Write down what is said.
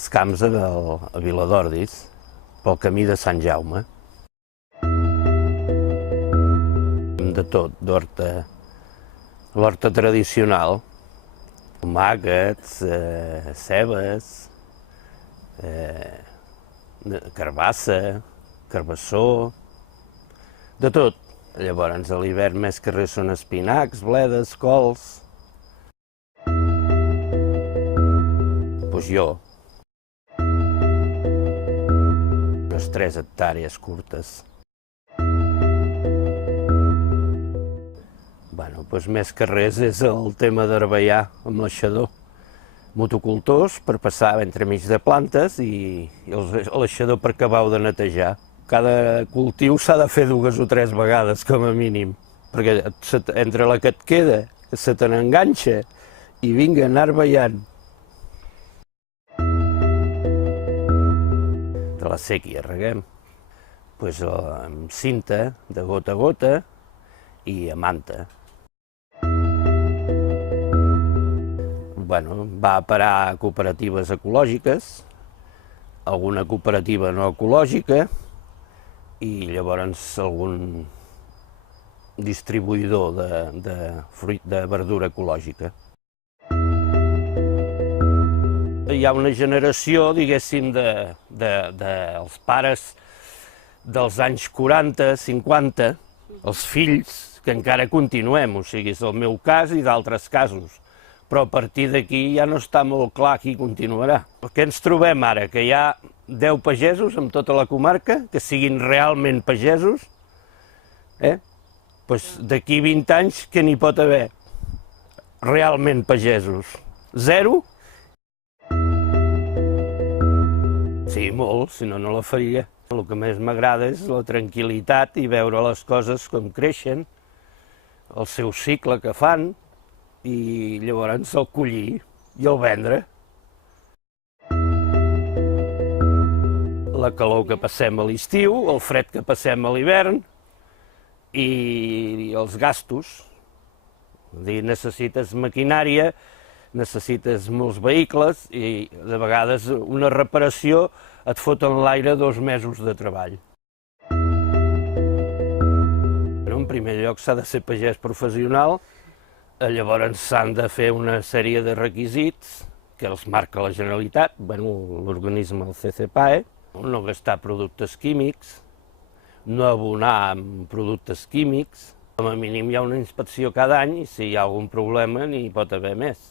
als camps a Viladordis, pel camí de Sant Jaume. De tot, d'horta, l'horta tradicional, tomàquets, cebes, carbassa, carbassó, de tot. Llavors a l'hivern més que res són espinacs, bledes, cols. Doncs jo. Unes 3 hectàrees curtes. Bueno, doncs més que res és el tema d'herballar amb l'aixador. Motocultors per passar entremig de plantes i l'aixador per acabar-ho de netejar. Cada cultiu s'ha de fer 2 o 3 vegades, com a mínim, perquè entre la que et queda, que se te n'enganxa, i vinga, anar ballant. De la séquia reguem, doncs amb cinta, de gota a gota, i a manta. Bueno, va a parar a cooperatives ecològiques, alguna cooperativa no ecològica, i llavors algun distribuïdor de verdura ecològica. Hi ha una generació, diguéssim, dels pares dels anys 40, 50, els fills, que encara continuem, o sigui, és el meu cas i d'altres casos. Però a partir d'aquí ja no està molt clar qui continuarà. Què ens trobem ara? Que hi ha 10 pagesos en tota la comarca, que siguin realment pagesos, doncs d'aquí 20 anys què n'hi pot haver? Realment pagesos? 0? Sí, molt, si no, no la faria. El que més m'agrada és la tranquil·litat i veure les coses com creixen, el seu cicle que fan, i llavors el collir i el vendre. La calor que passem a l'estiu, el fred que passem a l'hivern i els gastos. Necessites maquinària, necessites molts vehicles i de vegades una reparació et foten l'aire 2 mesos de treball. En primer lloc s'ha de ser pagès professional, llavors s'han de fer una sèrie de requisits que els marca la Generalitat, l'organisme, el CCPAE, no gastar productes químics, no abonar amb productes químics. Com a mínim hi ha una inspecció cada any i si hi ha algun problema n'hi pot haver més.